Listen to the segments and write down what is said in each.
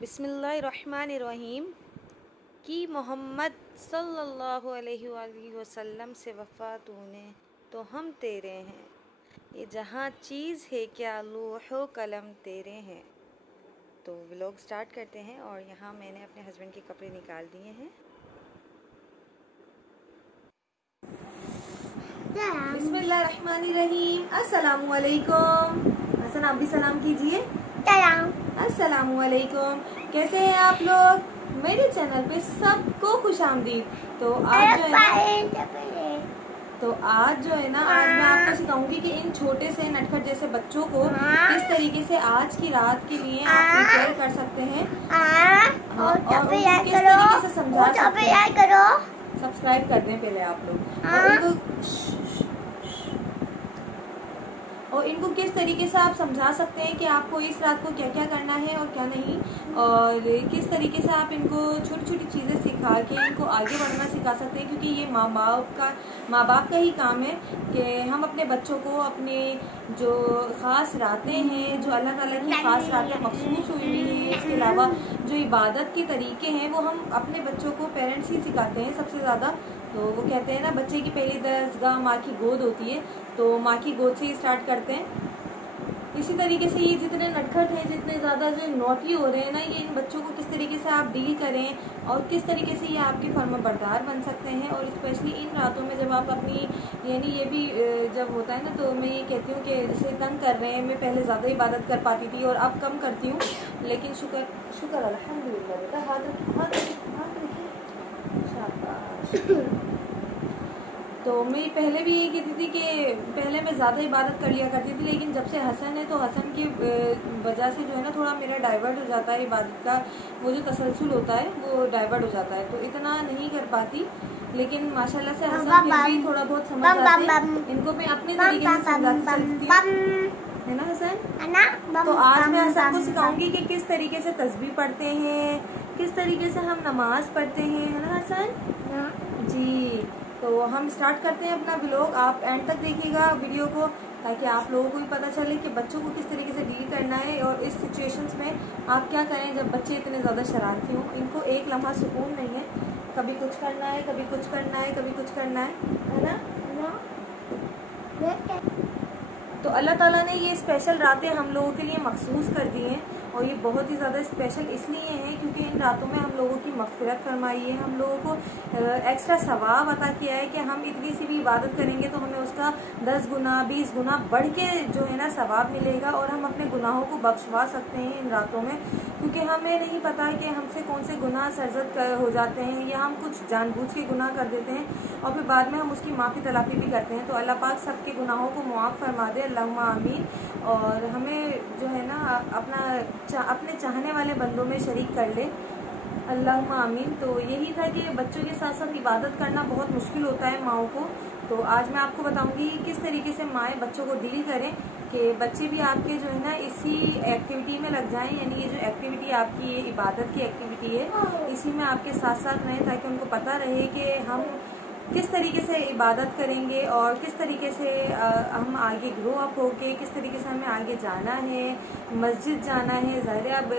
बिस्मिल्लाहिर्रहमानिर्रहीम कि मोहम्मद सल्लल्लाहु अलैहि वसल्लम से वफ़ा तूने तो हम तेरे हैं, ये जहाँ चीज़ है क्या लौह कलम तेरे हैं। तो व्लॉग स्टार्ट करते हैं। और यहाँ मैंने अपने हस्बैंड के कपड़े निकाल दिए हैं। बिस्मिल्लाहिर्रहमानिर्रहीम। अस्सलामु अलैकुम। हसन आप भी सलाम कीजिए। अस्सलामु अलैकुम। कैसे हैं आप लोग? मेरे चैनल पे सबको खुशामदीद। तो आज जो है ना आज मैं आपको सिखाऊंगी कि इन छोटे से नटखट जैसे बच्चों को किस तरीके से आज की रात के लिए आप प्रिपेयर कर सकते हैं और उनको किस तरीके से समझा सकते हैं। सब्सक्राइब कर दें पहले आप लोग। और इनको किस तरीके से आप समझा सकते हैं कि आपको इस रात को क्या क्या करना है और क्या नहीं, और किस तरीके से आप इनको छोटी छोटी चीज़ें सिखा के इनको आगे बढ़ना सिखा सकते हैं। क्योंकि ये माँ बाप का ही काम है कि हम अपने बच्चों को अपने जो ख़ास रातें हैं, जो अल्लाह ताला की ख़ास रातें मखसूस हुई हुई हैं, इसके अलावा जो इबादत के तरीके हैं वो हम अपने बच्चों को पेरेंट्स ही सिखाते हैं सबसे ज़्यादा। तो वो कहते हैं ना, बच्चे की पहली दरगाह माँ की गोद होती है, तो माँ की गोद से ही स्टार्ट करते हैं। इसी तरीके से ये जितने नटखट हैं, जितने ज़्यादा जो नौटी हो रहे हैं ना, ये इन बच्चों को किस तरीके से आप डील करें और किस तरीके से ये आपके फर्माबरदार बन सकते हैं। और स्पेशली इन रातों में जब आप अपनी यानी ये भी जब होता है ना, तो मैं ये कहती हूँ कि जैसे तंग कर रहे हैं, मैं पहले ज़्यादा इबादत कर पाती थी और अब कम करती हूँ, लेकिन शुक्र अल्हम्दुलिल्लाह। बेटा हाथ शाबाश। तो मैं पहले भी यही कहती थी कि पहले मैं ज़्यादा इबादत कर लिया करती थी, लेकिन जब से हसन है तो हसन की वजह से जो है ना थोड़ा मेरा डाइवर्ट हो जाता है, इबादत का वो जो तसलसल होता है वो डाइवर्ट हो जाता है, तो इतना नहीं कर पाती। लेकिन माशाल्लाह से हसन फिर भी थोड़ा बहुत समझ आते हैं, इनको मैं अपने तरीके से समझाती चलती हूँ, है ना हसन? तो आज मैं हसन को सिखाऊंगी कि किस तरीके से तस्बीह पढ़ते हैं, किस तरीके से हम नमाज पढ़ते हैं, है ना हसन जी। तो हम स्टार्ट करते हैं अपना व्लॉग। आप एंड तक देखिएगा वीडियो को, ताकि आप लोगों को भी पता चले कि बच्चों को किस तरीके से डील करना है और इस सिचुएशंस में आप क्या करें जब बच्चे इतने ज़्यादा शरारती हों। इनको एक लम्हा सुकून नहीं है, कभी कुछ करना है, कभी कुछ करना है, कभी कुछ करना है ना? तो अल्लाह ताला ने ये स्पेशल रातें हम लोगों के लिए मखसूस कर दी हैं, और ये बहुत ही ज़्यादा स्पेशल इसलिए है क्योंकि इन रातों में हम लोगों की मग़फ़िरत फरमाई है, हम लोगों को एक्स्ट्रा सवाब अता किया है कि हम इतनी सी भी इबादत करेंगे तो हमें उसका 10 गुना 20 गुना बढ़ के जो है ना सवाब मिलेगा, और हम अपने गुनाहों को बख्शवा सकते हैं इन रातों में। क्योंकि हमें नहीं पता कि हमसे कौन से गुनाह सरजद हो जाते हैं, या हम कुछ जानबूझ के गुनाह कर देते हैं और फिर बाद में हम उसकी माफ़ी तलाफ़ी भी करते हैं। तो अल्लाह पाक सबके गुनाहों को मुआफ़ फरमा दे, अल्लाहुम्मा आमीन। और हमें जो है ना अपने चाहने वाले बंदों में शरीक कर ले, अल्लाहुम्मा आमीन। तो यही था कि बच्चों के साथ साथ इबादत करना बहुत मुश्किल होता है माओं को। तो आज मैं आपको बताऊंगी किस तरीके से माएँ बच्चों को डील करें कि बच्चे भी आपके जो है ना इसी एक्टिविटी में लग जाएं, यानी ये जो एक्टिविटी आपकी ये इबादत की एक्टिविटी है, इसी में आपके साथ साथ रहें, ताकि उनको पता रहे कि हम किस तरीके से इबादत करेंगे और किस तरीके से हम आगे ग्रो अप होके किस तरीके से हमें आगे जाना है, मस्जिद जाना है। ज़ाहिर है अब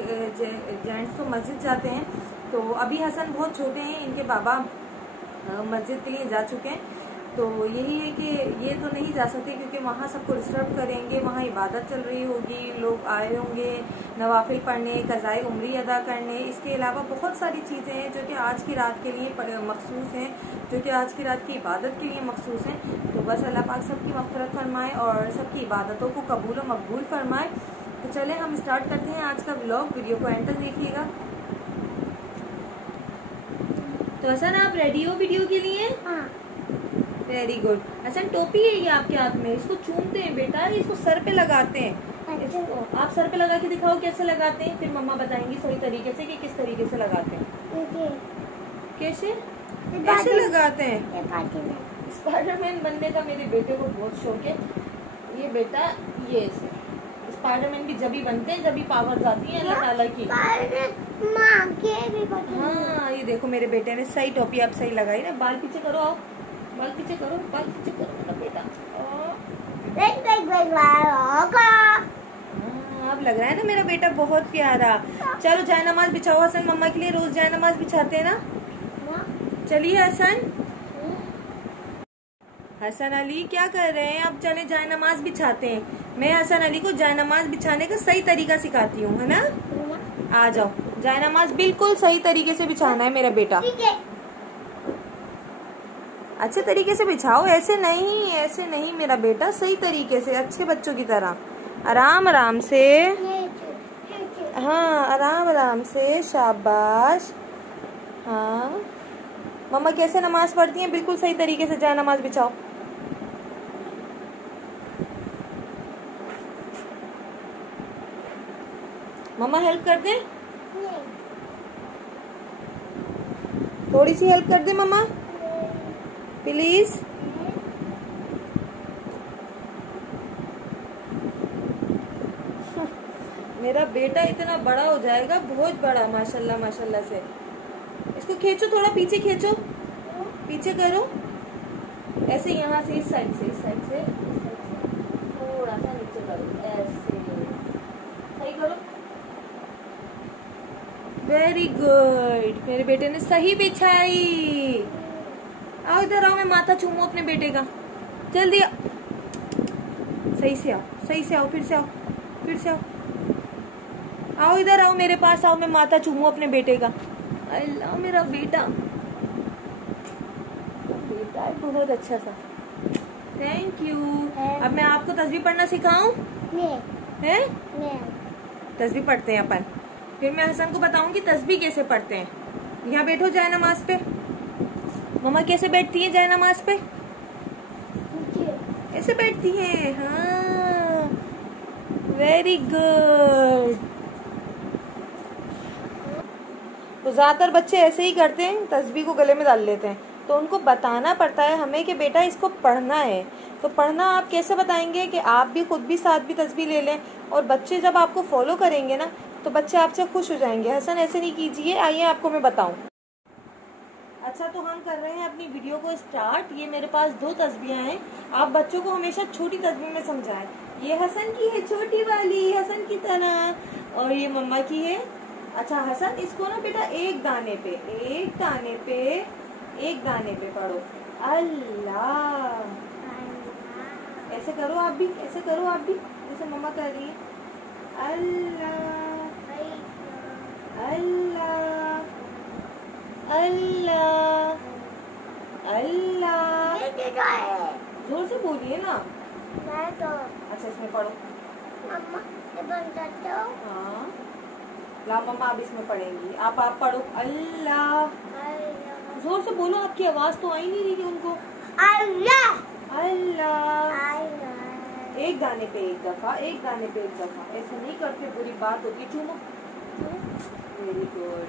जेंट्स तो मस्जिद जाते हैं, तो अभी हसन बहुत छोटे हैं, इनके बाबा मस्जिद के लिए जा चुके हैं। तो यही है कि ये तो नहीं जा सकते क्योंकि वहाँ सबको डिस्टर्ब करेंगे, वहाँ इबादत चल रही होगी, लोग आए होंगे नवाफिल पढ़ने, क़ज़ाए उम्री अदा करने। इसके अलावा बहुत सारी चीज़ें हैं जो कि आज की रात के लिए मखसूस हैं, जो कि आज की रात की इबादत के लिए मखसूस हैं। तो बस अल्लाह पाक सबकी मग़फ़िरत फरमाए और सबकी इबादतों को कबूल व मकबूल फरमाए। तो चलें हम स्टार्ट करते हैं आज का व्लॉग। वीडियो को एंड तक देखिएगा। तो हसन आप रेडी हो वीडियो के लिए? हाँ। Very good. हसन टोपी है ये आपके हाथ में, इसको चूमते हैं बेटा, इसको सर पे लगाते हैं। इसको आप सर पे लगा के दिखाओ कैसे लगाते हैं, फिर मम्मा बताएंगी सही तरीके से कि किस तरीके से लगाते हैं। कैसे कैसे लगाते हैं? स्पाइडरमैन बनने का मेरे बेटे को बहुत शौक है। ये बेटा ये स्पाइडरमैन भी जब ही बनते हैं जब ही पावर आती है अल्लाह ताला की। हाँ ये देखो मेरे बेटे ने सही टोपी अब सही लगाई ना। बाल पीछे करो, आओ बाल पीछे करो, बाल पीछे करो मेरा बेटा। अब लग रहा है ना मेरा बेटा बहुत प्यारा। चलो जाए नमाज बिछाओ हसन, मम्मा के लिए रोज जाए नमाज बिछाते हैं ना। चलिए हसन। हसन अली क्या कर रहे हैं? अब चले जाए नमाज बिछाते हैं। मैं हसन अली को जाए नमाज बिछाने का सही तरीका सिखाती हूँ, है ना। आ जाओ, जाए नमाज बिल्कुल सही तरीके से बिछाना है मेरा बेटा। अच्छे तरीके से बिछाओ, ऐसे नहीं मेरा बेटा, सही तरीके से, अच्छे बच्चों की तरह, आराम आराम से। हाँ आराम आराम से, शाबाश। हाँ मम्मा कैसे नमाज पढ़ती हैं, बिल्कुल सही तरीके से जाए नमाज बिछाओ। मम्मा हेल्प कर दे, थोड़ी सी हेल्प कर दे मम्मा प्लीज। मेरा बेटा इतना बड़ा हो जाएगा, बहुत बड़ा, माशाल्लाह माशाल्लाह से। इसको खींचो, थोड़ा पीछे खींचो, पीछे करो ऐसे, यहाँ से इस साइड से थोड़ा सा नीचे करो, ऐसे सही करो। वेरी गुड, मेरे बेटे ने सही बिछाई। आओ इधर आओ, मैं माथा चूमू अपने बेटे का, जल्दी सही से आओ, सही से आओ, फिर से आओ, आओ इधर आओ, मेरे पास आओ, मैं माथा चूमू अपने बेटे का। अल्लाह मेरा बेटा है बहुत अच्छा सा। Thank you. अब मैं आपको तस्बीह पढ़ना सिखाऊं? है तस्बीह पढ़ते हैं अपन, फिर मैं हसन को बताऊंगी तस्बीह कैसे पढ़ते हैं। यहाँ बैठो जाए नमाज पे। मम्मा कैसे बैठती है जाए नमाज पे? ऐसे बैठती हैं। हाँ वेरी गुड। तो ज्यादातर बच्चे ऐसे ही करते हैं, तस्बीह को गले में डाल लेते हैं। तो उनको बताना पड़ता है हमें कि बेटा इसको पढ़ना है। तो पढ़ना आप कैसे बताएंगे कि आप भी खुद भी साथ भी तस्बीह ले लें, और बच्चे जब आपको फॉलो करेंगे ना तो बच्चे आपसे खुश हो जाएंगे। हसन ऐसे नहीं कीजिए, आइए आपको मैं बताऊं। अच्छा तो हम कर रहे हैं अपनी वीडियो को स्टार्ट। ये मेरे पास 2 तस्बीहें हैं। आप बच्चों को हमेशा छोटी तस्बीह में समझाएं। ये हसन की है छोटी वाली, हसन की तरह, और ये मम्मा की है। अच्छा हसन इसको ना बेटा एक दाने पे पढ़ो, अल्लाह। ऐसे करो आप भी, जैसे मम्मा कर रही है। अल्लाह अल्लाह अल्लाह अल्लाह। जोर से बोलिए ना। अच्छा इसमें पढ़ो। हाँ ला मम्मा अब इसमें पढ़ेंगी, आप पढ़ो। अल्लाह, जोर से बोलो, आपकी आवाज तो आई नहीं रही उनको। अल्लाह अल्लाह। एक गाने पे एक दफा, ऐसे नहीं करते, बुरी बात होती। चूमो, वेरी गुड।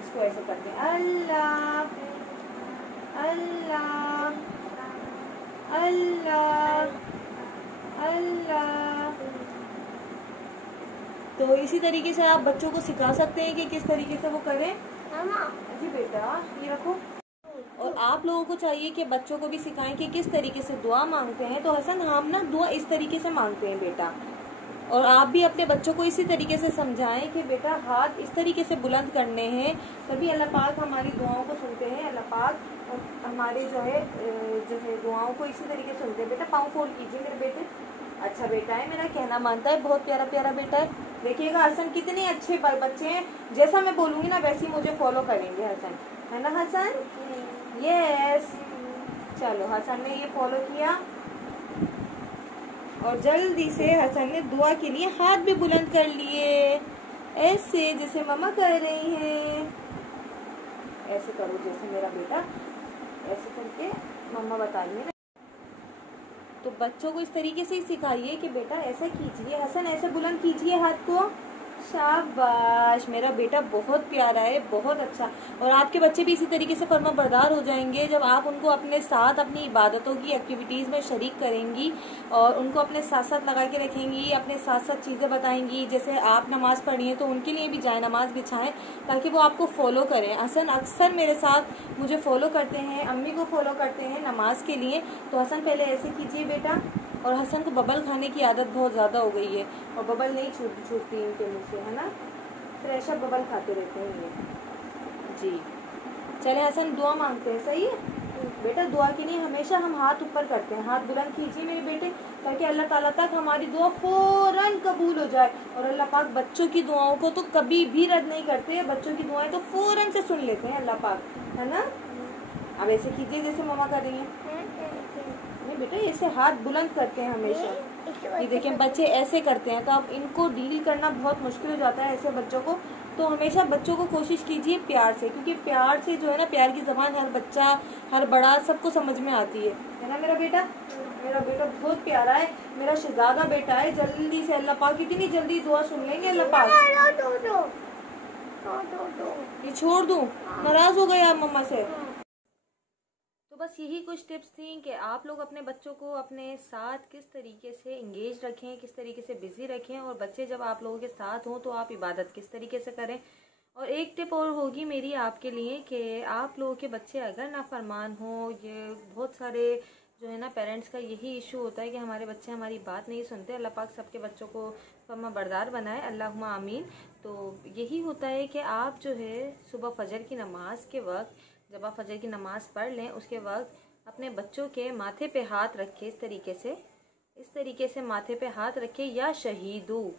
इसको ऐसे करते हैं, अल्लाह अल्लाह अल्लाह अल्लाह। तो इसी तरीके से आप बच्चों को सिखा सकते हैं कि किस तरीके से वो करें। जी बेटा ये रखो। और आप लोगों को चाहिए कि बच्चों को भी सिखाएं कि किस तरीके से दुआ मांगते हैं। तो हसन हम ना दुआ इस तरीके से मांगते हैं बेटा, और आप भी अपने बच्चों को इसी तरीके से समझाएं कि बेटा हाथ इस तरीके से बुलंद करने हैं, तभी अल्लाह पाक हमारी दुआओं को सुनते हैं। अल्लाह पाक हमारे जो है दुआओं को इसी तरीके से सुनते हैं। बेटा पाँव फोल्ड कीजिए मेरे बेटे। अच्छा बेटा है, मेरा कहना मानता है, बहुत प्यारा प्यारा बेटा है। देखिएगा हसन कितने अच्छे बच्चे हैं, जैसा मैं बोलूँगी ना वैसे ही मुझे फॉलो करेंगे हसन, है ना हसन? यस। चलो हसन ने ये फॉलो किया, और जल्दी से हसन ने दुआ के लिए हाथ भी बुलंद कर लिए, ऐसे जैसे मम्मा कर रही हैं। ऐसे करो जैसे मेरा बेटा, ऐसे करके मम्मा बताइए ना। तो बच्चों को इस तरीके से ही सिखाइए कि बेटा ऐसे कीजिए, हसन ऐसे बुलंद कीजिए हाथ को। शाबाश, मेरा बेटा बहुत प्यारा है, बहुत अच्छा। और आपके बच्चे भी इसी तरीके से फर्माबरदार हो जाएंगे जब आप उनको अपने साथ अपनी इबादतों की एक्टिविटीज़ में शरीक करेंगी, और उनको अपने साथ साथ लगा के रखेंगी, अपने साथ साथ चीज़ें बताएंगी। जैसे आप नमाज़ पढ़ी है तो उनके लिए भी जाए नमाज बिछाएं, ताकि वो आपको फॉलो करें। हसन अक्सर मेरे साथ मुझे फॉलो करते हैं, अम्मी को फॉलो करते हैं नमाज के लिए। तो हसन पहले ऐसे कीजिए बेटा, और हसन को बबल खाने की आदत बहुत ज़्यादा हो गई है और बबल नहीं छूटती इनके मुँह से, है ना। फ्रेश अप बबल खाते रहते हैं ये जी। चले हसन दुआ मांगते हैं, सही है बेटा। दुआ के लिए हमेशा हम हाथ ऊपर करते हैं, हाथ बुलंद कीजिए मेरे बेटे, ताकि अल्लाह ताला तक हमारी दुआ फौरन कबूल हो जाए। और अल्लाह पाक बच्चों की दुआओं को तो कभी भी रद्द नहीं करते हैं, बच्चों की दुआएं तो फौरन से सुन लेते हैं अल्लाह पाक, है ना। अब ऐसे कीजिए जैसे मम्मा कर रही हैं। नहीं बेटा, ऐसे हाथ बुलंद करते हैं हमेशा। ये देखिए बच्चे ऐसे करते हैं, तो अब इनको डील करना बहुत मुश्किल हो जाता है ऐसे बच्चों को। तो हमेशा बच्चों को कोशिश कीजिए प्यार से, क्योंकि प्यार से जो है ना, प्यार की ज़बान हर बच्चा हर बड़ा सबको समझ में आती है ना मेरा बेटा। मेरा बेटा बहुत प्यारा है, मेरा शहजादा बेटा है। जल्दी से अल्लाह पाक इतनी जल्दी दुआ सुन लेंगे अल्लाह पाक। ये छोड़ दूं, नाराज हो गया मम्मा से। तो बस यही कुछ टिप्स थी कि आप लोग अपने बच्चों को अपने साथ किस तरीके से इंगेज रखें, किस तरीके से बिजी रखें, और बच्चे जब आप लोगों के साथ हों तो आप इबादत किस तरीके से करें। और एक टिप और होगी मेरी आपके लिए कि आप लोगों के बच्चे अगर नाफरमान हों, ये बहुत सारे जो है ना पेरेंट्स का यही इशू होता है कि हमारे बच्चे हमारी बात नहीं सुनते। अल्लाह पाक सबके बच्चों को फरमा बरदार बनाए, अल्लाहुम्मा आमीन। तो यही होता है कि आप जो है सुबह फजर की नमाज के वक्त, जब आप फजर की नमाज़ पढ़ लें उसके वक्त अपने बच्चों के माथे पे हाथ रखें, इस तरीके से माथे पे हाथ रखें, या शहीदू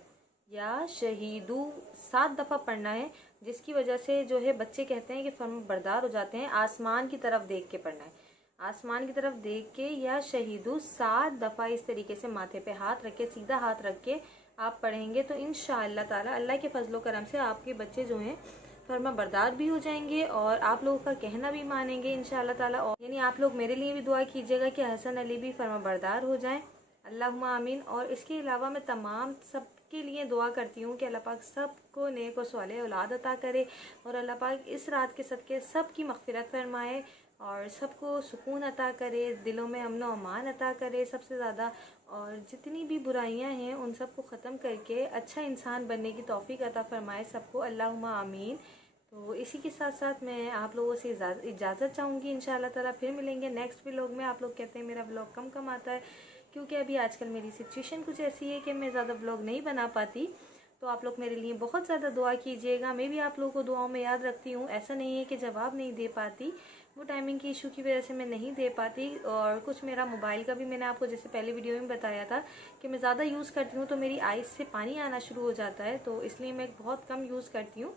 7 दफ़ा पढ़ना है, जिसकी वजह से जो है बच्चे कहते हैं कि फर्म बरदार हो जाते हैं। आसमान की तरफ देख के पढ़ना है, आसमान की तरफ देख के, या शहीदू 7 दफ़ा इस तरीके से माथे पे हाथ रख के, सीधा हाथ रख के आप पढ़ेंगे तो इंशाअल्लाह ताला अल्लाह के फजलो करम से आपके बच्चे जो हैं फर्मा बरदार भी हो जाएंगे और आप लोगों का कहना भी मानेंगे इंशाअल्लाह ताला। और यानी आप लोग मेरे लिए भी दुआ कीजिएगा कि हसन अली भी फर्मा बरदार हो जाएं, अल्लाहुम्मा आमीन। और इसके अलावा मैं तमाम सबके लिए दुआ करती हूँ कि अल्लाह पाक सबको नेक और सालेह औलाद अता करे, और अल्लाह पाक इस रात के सदके सबकी मग़फ़िरत फरमाए और सबको सुकून अता करे, दिलों में अमन और अमान अता करे सबसे ज़्यादा, और जितनी भी बुराइयां हैं उन सबको ख़त्म करके अच्छा इंसान बनने की तौफीक अता फरमाए सबको, अल्लाहुम्मा आमीन। तो इसी के साथ साथ मैं आप लोगों से इजाज़त चाहूँगी। इंशाअल्लाह ताला फिर मिलेंगे नेक्स्ट व्लॉग में। आप लोग कहते हैं मेरा व्लॉग कम आता है, क्योंकि अभी आजकल मेरी सिचुएशन कुछ ऐसी है कि मैं ज़्यादा व्लॉग नहीं बना पाती। तो आप लोग मेरे लिए बहुत ज़्यादा दुआ कीजिएगा, मैं भी आप लोगों को दुआओं में याद रखती हूँ। ऐसा नहीं है कि जवाब नहीं दे पाती, वो टाइमिंग की इशू की वजह से मैं नहीं दे पाती। और कुछ मेरा मोबाइल का भी मैंने आपको जैसे पहले वीडियो में बताया था कि मैं ज़्यादा यूज़ करती हूँ तो मेरी आइज़ से पानी आना शुरू हो जाता है, तो इसलिए मैं बहुत कम यूज़ करती हूँ।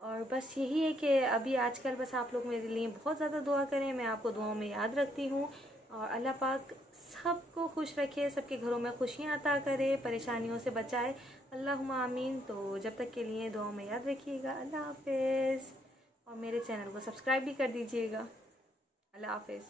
और बस यही है कि अभी आजकल बस आप लोग मेरे लिए बहुत ज़्यादा दुआ करें, मैं आपको दुआओं में याद रखती हूँ। और अल्लाह पाक सबको खुश रखे, सबके घरों में खुशियाँ अता करे, परेशानियों से बचाए, अल्लाहुम्मा आमीन। तो जब तक के लिए दुआओं में याद रखिएगा। अल्लाह हाफ़िज़, और मेरे चैनल को सब्सक्राइब भी कर दीजिएगा। अल्लाह हाफ़िज़।